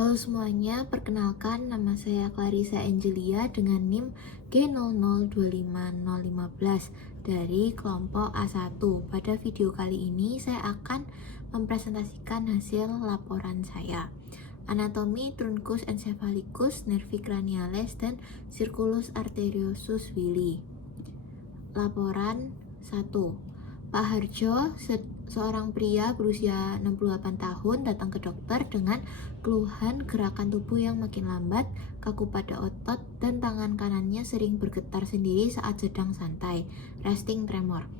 Halo semuanya, perkenalkan nama saya Clarissa Angelia dengan NIM G00250015 dari kelompok A1. Pada video kali ini saya akan mempresentasikan hasil laporan saya. Anatomi truncus encephalitis, nervi cranialis, dan circulus arteriosus Willi. Laporan 1. Pak Harjo, seorang pria berusia 68 tahun, datang ke dokter dengan keluhan gerakan tubuh yang makin lambat, kaku pada otot, dan tangan kanannya sering bergetar sendiri saat sedang santai, resting tremor.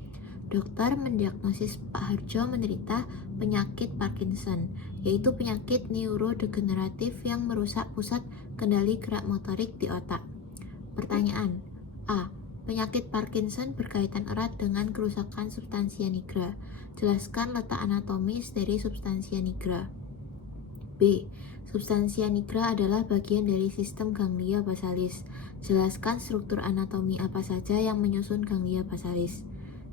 Dokter mendiagnosis Pak Harjo menderita penyakit Parkinson, yaitu penyakit neurodegeneratif yang merusak pusat kendali gerak motorik di otak. Pertanyaan: A. Penyakit Parkinson berkaitan erat dengan kerusakan substansia nigra. Jelaskan letak anatomis dari substansia nigra. B. Substansia nigra adalah bagian dari sistem ganglia basalis. Jelaskan struktur anatomi apa saja yang menyusun ganglia basalis.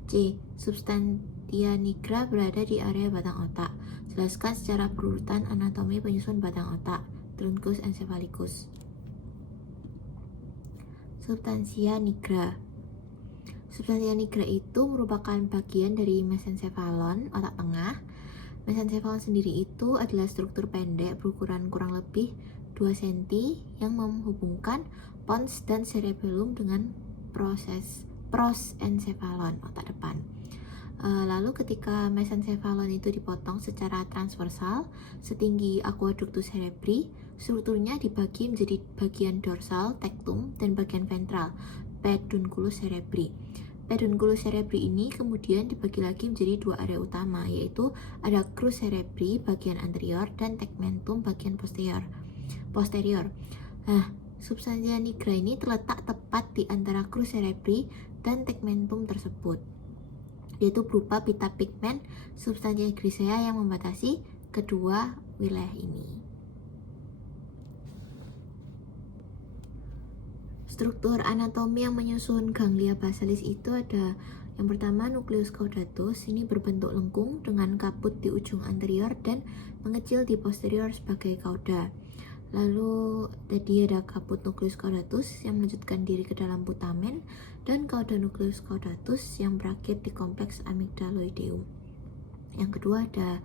C. Substansia nigra berada di area batang otak. Jelaskan secara berurutan anatomi penyusun batang otak. Truncus encephalitis. Substansia nigra. Substansia nigra itu merupakan bagian dari mesencephalon, otak tengah. Mesencephalon sendiri itu adalah struktur pendek berukuran kurang lebih 2 cm yang menghubungkan pons dan cerebellum dengan prosencephalon, otak depan. Lalu ketika mesencephalon itu dipotong secara transversal setinggi aqueductus cerebri, strukturnya dibagi menjadi bagian dorsal, tectum, dan bagian ventral, pedunculus cerebri. Pedunculus cerebri ini kemudian dibagi lagi menjadi dua area utama, yaitu ada crus cerebri bagian anterior dan tegmentum bagian posterior. Nah, substansia nigra ini terletak tepat di antara crus cerebri dan tegmentum tersebut, yaitu berupa pita pigmen substansia grisea yang membatasi kedua wilayah ini. Struktur anatomi yang menyusun ganglia basalis itu ada yang pertama nucleus caudatus, ini berbentuk lengkung dengan kaput di ujung anterior dan mengecil di posterior sebagai cauda. Lalu tadi ada kaput nucleus caudatus yang melanjutkan diri ke dalam putamen dan cauda nucleus caudatus yang berakhir di kompleks amygdaloideum. Yang kedua ada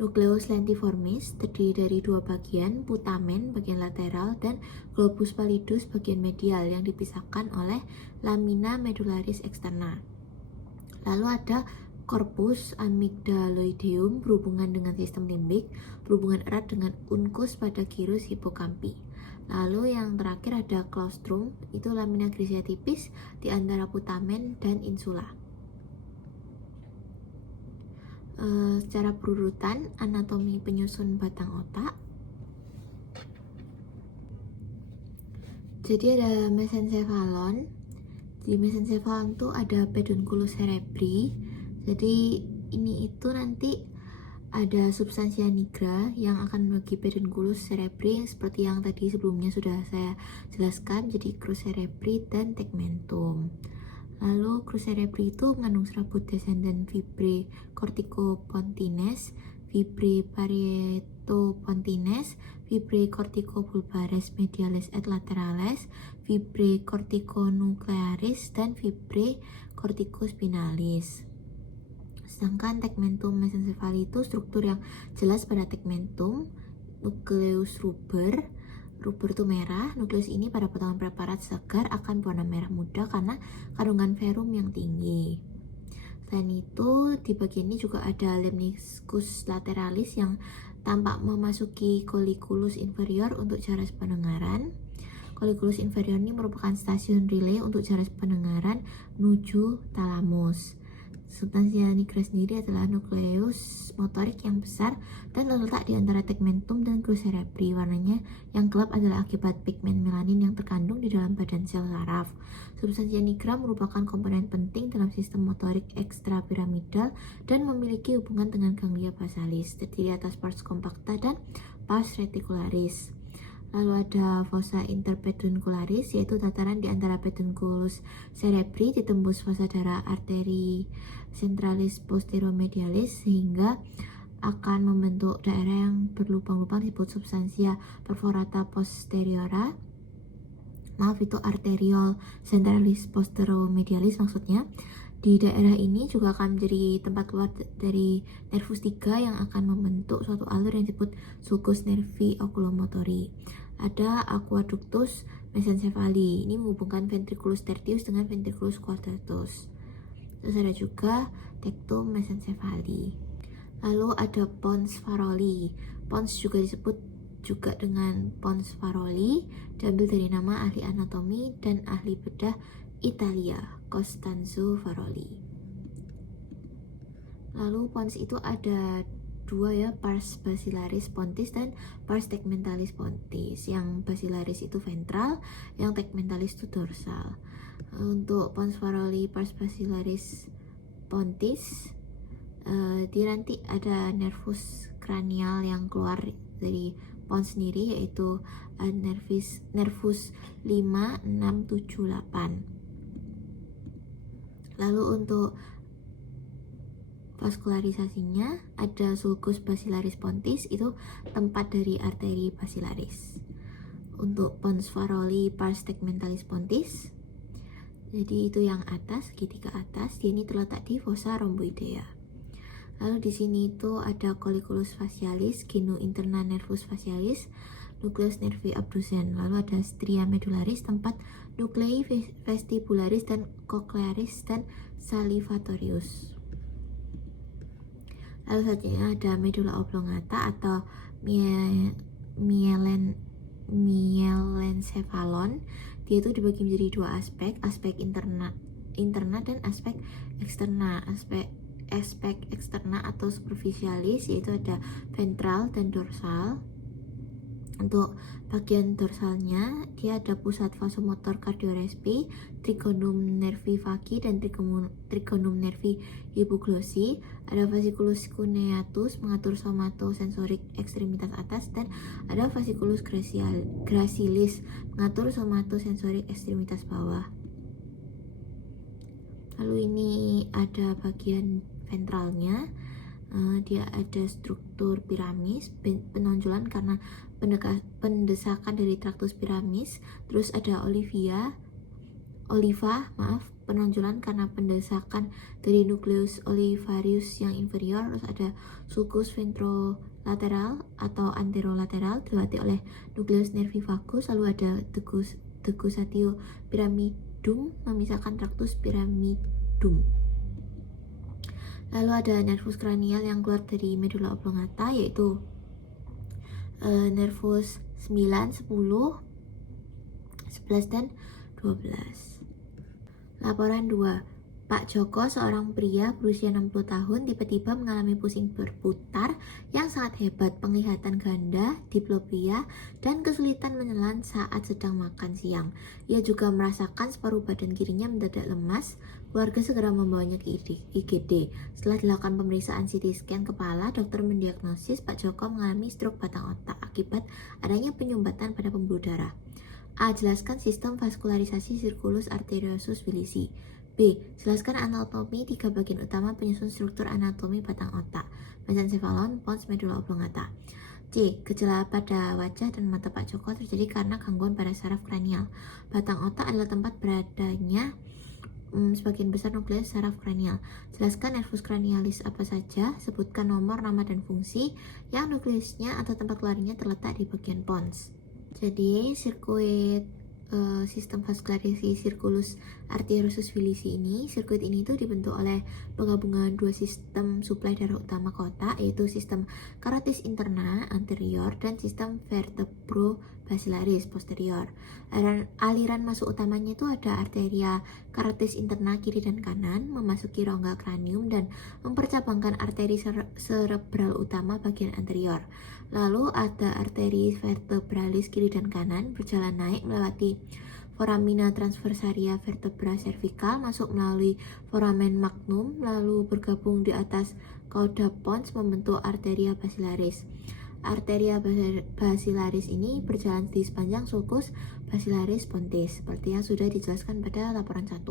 nucleus lentiformis, terdiri dari dua bagian, putamen bagian lateral dan globus pallidus bagian medial yang dipisahkan oleh lamina medullaris externa. Lalu ada corpus amygdaloideum berhubungan dengan sistem limbik, berhubungan erat dengan uncus pada gyrus hipokampi. Lalu yang terakhir ada claustrum, itu lamina grisea tipis di antara putamen dan insula. Secara berurutan anatomi penyusun batang otak. Jadi ada mesencephalon. Di mesencephalon tuh ada pedunculus cerebri. Jadi ini itu nanti ada substansia nigra yang akan membagi pedunculus cerebri seperti yang tadi sebelumnya sudah saya jelaskan, jadi crus cerebri dan tegmentum. Lalu crus cerebri itu mengandung serabut descendant fibrae corticopontines, fibrae parietopontines, fibrae corticobulbaris medialis et lateralis, fibrae corticonuclearis, dan fibrae corticospinalis. Sedangkan tegmentum mesencephali itu struktur yang jelas pada tegmentum, nucleus ruber itu merah. Nukleus ini pada potongan preparat segar akan berwarna merah muda karena kandungan verum yang tinggi. Selain itu, di bagian ini juga ada lemniscus lateralis yang tampak memasuki colliculus inferior untuk jarak pendengaran. Colliculus inferior ini merupakan stasiun relay untuk jarak pendengaran menuju talamus. Substansia nigra sendiri adalah nukleus motorik yang besar dan terletak di antara tegmentum dan crus cerebri. Warnanya yang gelap adalah akibat pigmen melanin yang terkandung di dalam badan sel saraf. Substansia nigra merupakan komponen penting dalam sistem motorik ekstrapiramidal dan memiliki hubungan dengan ganglia basalis, terdiri atas pars compacta dan pars reticularis. Lalu ada fossa interpeduncularis, yaitu tataran di antara pedunculus cerebri ditembus fossa darah arteri centralis posteromedialis sehingga akan membentuk daerah yang berlubang-lubang disebut substantia perforata posteriora. Maaf, itu arteriole centralis posteromedialis maksudnya. Di daerah ini juga akan menjadi tempat keluar dari nervus 3 yang akan membentuk suatu alur yang disebut sulcus nervi oculomotori. Ada aqueductus mesencephalii, ini menghubungkan ventriculus tertius dengan ventriculus quadratus. Terus ada juga tectum mesencephalii. Lalu ada pons Farolyi. Pons juga disebut juga dengan pons Farolyi, diambil dari nama ahli anatomi dan ahli bedah Italia, Costanzo Farolyi. Lalu pons itu ada dua ya, pars basilaris pontis dan pars tegmentalis pontis. Yang basilaris itu ventral, yang tegmentalis itu dorsal. Untuk pons Farolyi pars basilaris pontis, dia nanti ada nervus kranial yang keluar dari pons sendiri, yaitu nervus 5, 6, 7, 8. Lalu untuk vaskularisasinya ada sulcus basilaris pontis, itu tempat dari arteri basilaris. Untuk pons Farolyi pars tegmentalis pontis, jadi itu yang atas, segitiga atas, dia ini terletak di fossa rhomboidea. Lalu di sini itu ada colliculus facialis, genu interna nervus facialis, nucleus nervi abducens. Lalu ada stria medullaris, tempat nuclei vestibularis dan cochlearis dan salivatorius. Lalu selanjutnya ada medulla oblongata atau mielencephalon. Dia itu dibagi menjadi dua aspek interna dan aspek eksterna. Aspek eksterna atau superficialis, yaitu ada ventral dan dorsal. Untuk bagian dorsalnya, dia ada pusat vasomotor cardiorespi, trigonum nervi vagi dan trigonum nervi hipoglossi. Ada fasciculus cuneatus mengatur somatosensorik ekstremitas atas, dan ada fasciculus gracilis mengatur somatosensorik ekstremitas bawah. Lalu ini ada bagian ventralnya. Dia ada struktur piramis, penonjolan karena pendesakan dari traktus piramis. Terus ada penonjolan karena pendesakan dari nucleus olivarius yang inferior. Terus ada sulcus ventrolateral atau anterolateral dilewati oleh nucleus nervi vagus. Lalu ada degusatio pyramidum memisahkan traktus pyramidum. Lalu ada nervus kranial yang keluar dari medulla oblongata, yaitu nervus 9, 10, 11, dan 12. Laporan 2. Pak Joko, seorang pria berusia 60 tahun, tiba-tiba mengalami pusing berputar yang sangat hebat, penglihatan ganda, diplopia, dan kesulitan menelan saat sedang makan siang. Ia juga merasakan separuh badan kirinya mendadak lemas. Keluarga segera membawanya ke IGD. Setelah dilakukan pemeriksaan CT scan kepala, dokter mendiagnosis Pak Joko mengalami stroke batang otak akibat adanya penyumbatan pada pembuluh darah. A. Jelaskan sistem vaskularisasi sirkulus arteriosus vilisi. B. Jelaskan anatomi 3 bagian utama penyusun struktur anatomi batang otak, mesencephalon, pons, medulla oblongata. C. Gejala pada wajah dan mata Pak Joko terjadi karena gangguan pada saraf kranial. Batang otak adalah tempat beradanya sebagian besar nukleus saraf kranial. Jelaskan nervus cranialis apa saja, sebutkan nomor, nama, dan fungsi yang nukleusnya atau tempat keluarnya terletak di bagian pons. Jadi sirkuit sistem vaskularisasi sirkulus arteriosus vilisi ini, sirkuit ini itu dibentuk oleh penggabungan dua sistem suplai darah utama ke otak, yaitu sistem carotis interna anterior dan sistem vertebrobasilaris posterior. Aliran masuk utamanya itu ada arteria carotis interna kiri dan kanan, memasuki rongga kranium dan mempercabangkan arteri cerebral utama bagian anterior. Lalu ada arteri vertebralis kiri dan kanan, berjalan naik melewati foramina transversaria vertebra cervical, masuk melalui foramen magnum, lalu bergabung di atas cauda pons membentuk arteria basilaris. Arteria basilaris ini berjalan di sepanjang sulcus basilaris pontis, seperti yang sudah dijelaskan pada laporan 1.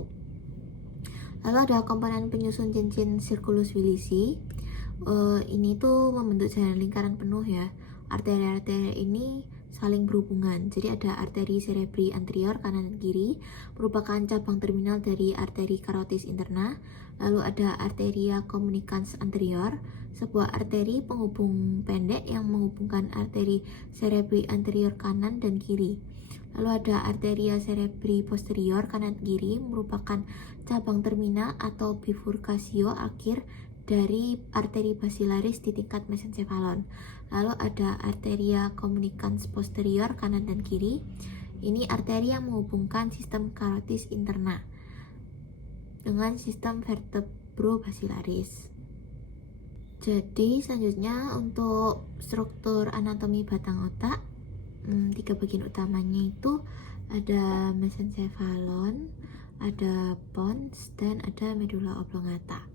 Lalu ada komponen penyusun cincin sirkulus vilisi. Ini tuh membentuk jalan lingkaran penuh ya. Arteri-arteri ini saling berhubungan. Jadi ada arteri cerebri anterior kanan dan kiri, merupakan cabang terminal dari arteri carotis interna. Lalu ada arteria communicans anterior, sebuah arteri penghubung pendek yang menghubungkan arteri cerebri anterior kanan dan kiri. Lalu ada arteria cerebri posterior kanan dan kiri, merupakan cabang terminal atau bifurkasio akhir dari arteri basilaris di tingkat mesencephalon. Lalu ada arteria communicans posterior kanan dan kiri. Ini arteri yang menghubungkan sistem carotis interna dengan sistem vertebrobasilaris. Jadi selanjutnya untuk struktur anatomi batang otak, 3 bagian utamanya itu ada mesencephalon, ada pons, dan ada medula oblongata.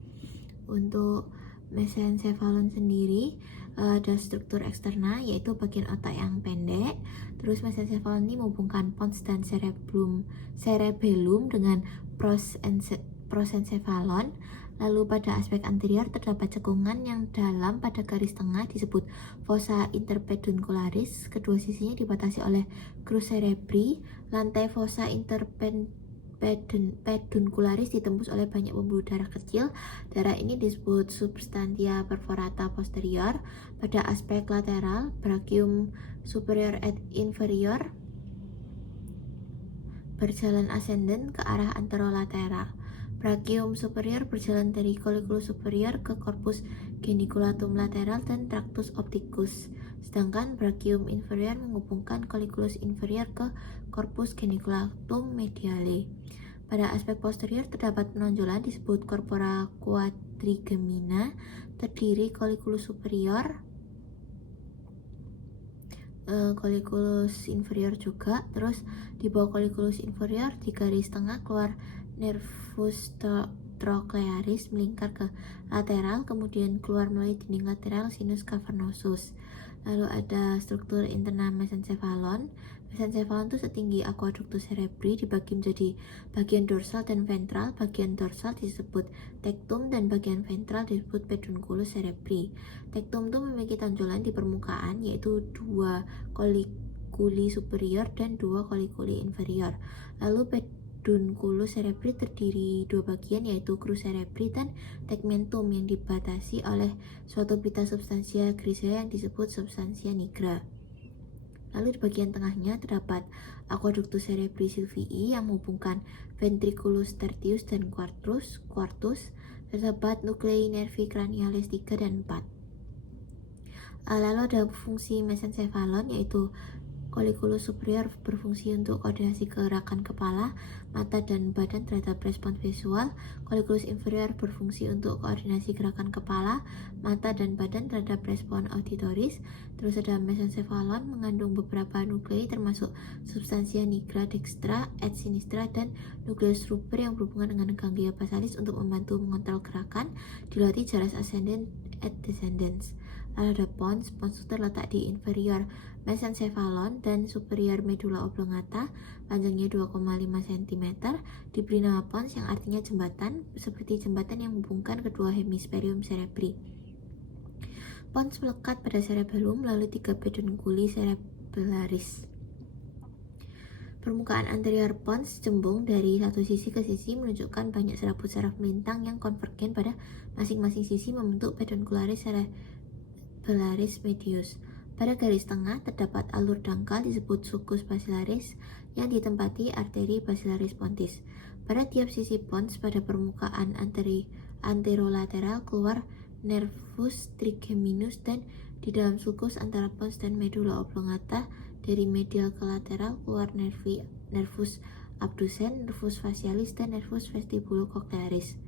Untuk mesencephalon sendiri ada struktur eksterna, yaitu bagian otak yang pendek. Terus mesencephalon ini menghubungkan pons dan cerebellum dengan prosencephalon. Lalu pada aspek anterior terdapat cekungan yang dalam pada garis tengah disebut fossa interpeduncularis. Kedua sisinya dibatasi oleh crus cerebri. Lantai fossa peduncularis ditembus oleh banyak pembuluh darah kecil. Darah ini disebut substantia perforata posterior. Pada aspek lateral, brachium superior et inferior berjalan ascendent ke arah anterolateral. Brachium superior berjalan dari colliculus superior ke corpus geniculatum lateral dan tractus opticus. Sedangkan brachium inferior menghubungkan colliculus inferior ke corpus geniculatum mediale. Pada aspek posterior terdapat penonjolan disebut corpora quadrigemina, terdiri colliculus superior, colliculus inferior juga. Terus di bawah colliculus inferior di garis tengah keluar nervus trochlearis melingkar ke lateral, kemudian keluar melalui dinding lateral sinus cavernosus. Lalu ada struktur interna mesencephalon. Mesencephalon itu setinggi aqueductus cerebri, dibagi menjadi bagian dorsal dan ventral. Bagian dorsal disebut tectum dan bagian ventral disebut pedunculus cerebri. Tectum itu memiliki tonjolan di permukaan, yaitu 2 colliculi superior dan 2 colliculi inferior. Lalu pedunculus cerebri terdiri 2 bagian, yaitu crus cerebri dan tegmentum yang dibatasi oleh suatu pita substansia grisaa yang disebut substansia nigra. Lalu di bagian tengahnya terdapat aqueductus cerebri sylvii yang menghubungkan ventriculus tertius dan quartus. Terdapat nuclei nervi cranialis 3 dan 4. Lalu ada fungsi mesencephalon, yaitu colliculus superior berfungsi untuk koordinasi gerakan kepala, mata, dan badan terhadap respons visual. Colliculus inferior berfungsi untuk koordinasi gerakan kepala, mata, dan badan terhadap respons auditoris. Terus ada mesencephalon mengandung beberapa nuklei termasuk substansia nigra dextra et sinistra dan nukleus ruber yang berhubungan dengan ganglia basalis untuk membantu mengontrol gerakan, dilewati jaras ascendens et descendens. Lalu ada pons itu terletak di inferior mesencephalon dan superior medula oblongata, panjangnya 2,5 cm, diberi nama pons yang artinya jembatan, seperti jembatan yang menghubungkan kedua hemisferium cerebri. Pons melekat pada cerebellum melalui 3 pedunculi cerebellaris. Permukaan anterior pons cembung dari satu sisi ke sisi, menunjukkan banyak serabut saraf melintang yang konvergen pada masing-masing sisi membentuk peduncularis cerebellaris medius. Pada garis tengah terdapat alur dangkal disebut sulcus basilaris yang ditempati arteri basilaris pontis. Pada tiap sisi pons pada permukaan anterolateral keluar nervus trigeminus, dan di dalam sulcus antara pons dan medula oblongata dari medial ke lateral keluar nervus abducens, nervus facialis, dan nervus vestibulocochlearis.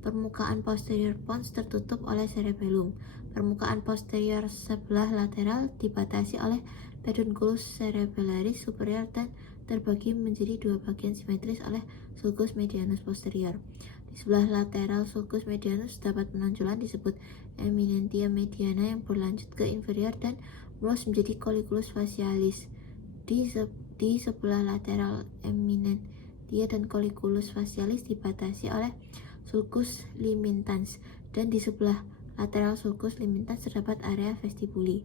Permukaan posterior pons tertutup oleh cerebellum. Permukaan posterior sebelah lateral dibatasi oleh pedunculus cerebellaris superior dan terbagi menjadi 2 bagian simetris oleh sulcus medianus posterior. Di sebelah lateral sulcus medianus terdapat penonjolan disebut eminentia mediana yang berlanjut ke inferior dan meluas menjadi colliculus facialis. Di sebelah lateral eminentia dan colliculus facialis dibatasi oleh sulcus limitans, dan di sebelah lateral sulcus limitan terdapat area vestibuli.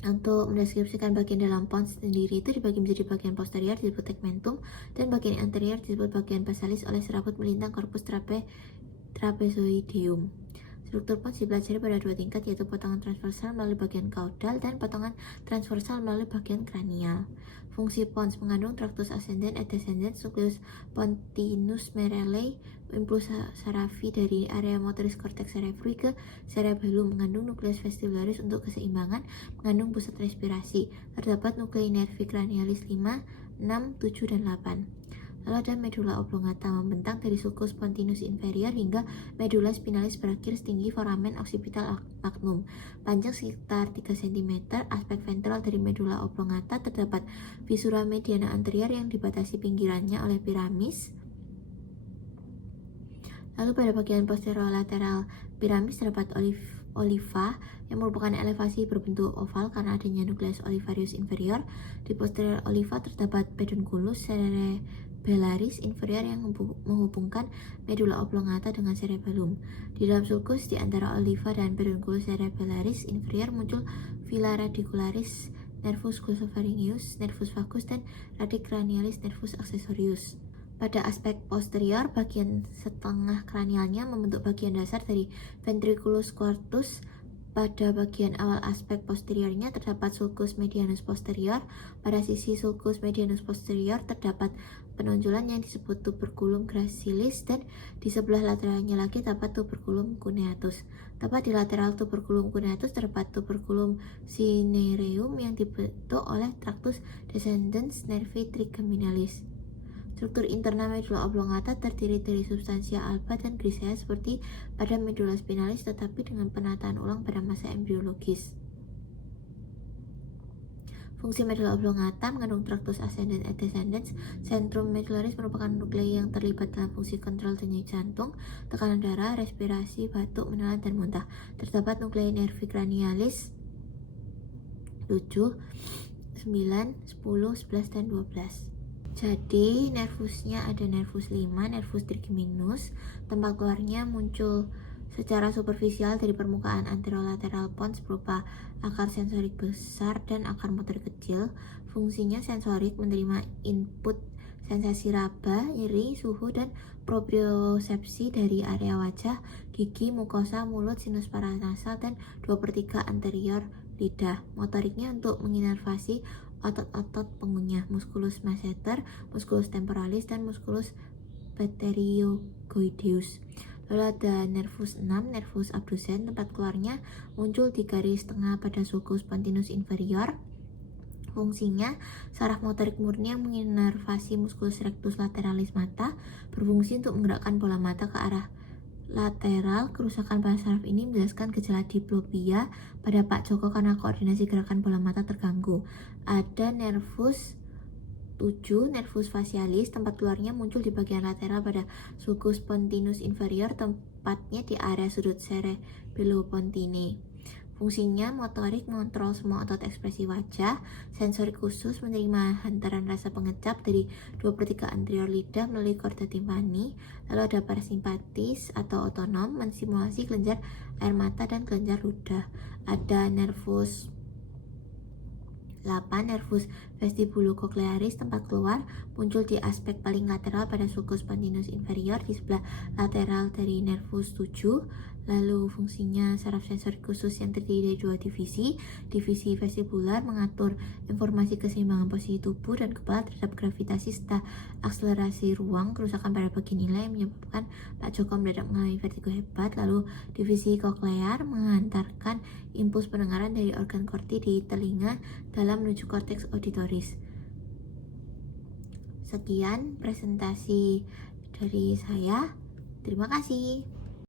Untuk mendeskripsikan bagian dalam pons sendiri itu dibagi menjadi bagian posterior disebut tegmentum dan bagian anterior disebut bagian basalis oleh serabut melintang korpus trapezoideum. Struktur pons dipelajari pada dua tingkat, yaitu potongan transversal melalui bagian caudal dan potongan transversal melalui bagian kranial. Fungsi pons mengandung tractus ascendens et descendens, nucleus pontinus merelei, impuls sarafi dari area motoris cortex cerebrui ke cerebellum, mengandung nukleus vestibularis untuk keseimbangan, mengandung pusat respirasi. Terdapat nuclei nervi cranialis 5, 6, 7, dan 8. Lalu ada medula oblongata membentang dari sulcus pontinus inferior hingga medula spinalis berakhir setinggi foramen occipital magnum. Panjang sekitar 3 cm, aspek ventral dari medula oblongata terdapat visura mediana anterior yang dibatasi pinggirannya oleh piramis. Lalu pada bagian posterolateral piramis terdapat oliva yang merupakan elevasi berbentuk oval karena adanya nukleus olivarius inferior. Di posterior oliva terdapat pedunculus cerebellaris inferior yang menghubungkan medula oblongata dengan cerebellum. Di dalam sulcus di antara oliva dan pedunculus cerebellaris inferior muncul villa radicularis, nervus glossopharyngeus, nervus vagus, dan radic cranialis nervus accessorius. Pada aspek posterior, bagian setengah kranialnya membentuk bagian dasar dari ventriculus quartus. Pada bagian awal aspek posteriornya terdapat sulcus medianus posterior. Pada sisi sulcus medianus posterior terdapat penonjolan yang disebut tuberculum gracilis, dan di sebelah lateralnya lagi terdapat tuberculum cuneatus. Tepat di lateral tuberculum cuneatus terdapat tuberculum cinereum yang dibentuk oleh tractus descendens nervi trigeminalis. Struktur internal medula oblongata terdiri dari substansia alba dan grisea seperti pada medula spinalis, tetapi dengan penataan ulang pada masa embriologis. Fungsi medula oblongata mengandung tractus ascendens et descendens. Centrum medullaris merupakan nuklei yang terlibat dalam fungsi kontrol denyut jantung, tekanan darah, respirasi, batuk, menelan, dan muntah. Terdapat nuklei nervi cranialis 7, 9, 10, 11, dan 12. Jadi nervusnya ada nervus 5, nervus trigeminus. Tempat keluarnya muncul secara superficial dari permukaan anterolateral pons berupa akar sensorik besar dan akar motorik kecil. Fungsinya sensorik, menerima input sensasi raba, nyeri, suhu, dan propriosepsi dari area wajah, gigi, mukosa, mulut, sinus paranasal, dan 2/3 anterior lidah. Motoriknya untuk menginervasi otot-otot pengunyah, musculus masseter, musculus temporalis, dan musculus pteriogoideus. Lalu ada nervus 6, nervus abducens. Tempat keluarnya muncul di garis tengah pada sulcus pontinus inferior. Fungsinya saraf motorik murni yang menginervasi musculus rectus lateralis mata, berfungsi untuk menggerakkan bola mata ke arah lateral. Kerusakan pada saraf ini menjelaskan gejala diplopia pada Pak Joko karena koordinasi gerakan bola mata terganggu. Ada nervus 7, nervus facialis. Tempat keluarnya muncul di bagian lateral pada sulcus pontinus inferior, tempatnya di area sudut cerebellopontine. Fungsinya motorik, mengontrol semua otot ekspresi wajah. Sensorik khusus, menerima hantaran rasa pengecap dari 2/3 anterior lidah melalui korda timpani. Lalu ada parasimpatis atau otonom, mensimulasi kelenjar air mata dan kelenjar ludah. Ada nervus 8, nervus vestibulococlearis. Tempat keluar muncul di aspek paling lateral pada sulcus pontinus inferior di sebelah lateral dari nervus 7. Lalu fungsinya saraf sensorik khusus yang terdiri dari 2 divisi. Divisi vestibular mengatur informasi keseimbangan posisi tubuh dan kepala terhadap gravitasi serta akselerasi ruang. Kerusakan pada bagian inilah yang menyebabkan Pak Joko mendadak mengalami vertigo hebat. Lalu divisi koklear mengantarkan impuls pendengaran dari organ korti di telinga dalam menuju korteks auditoris. Sekian presentasi dari saya. Terima kasih.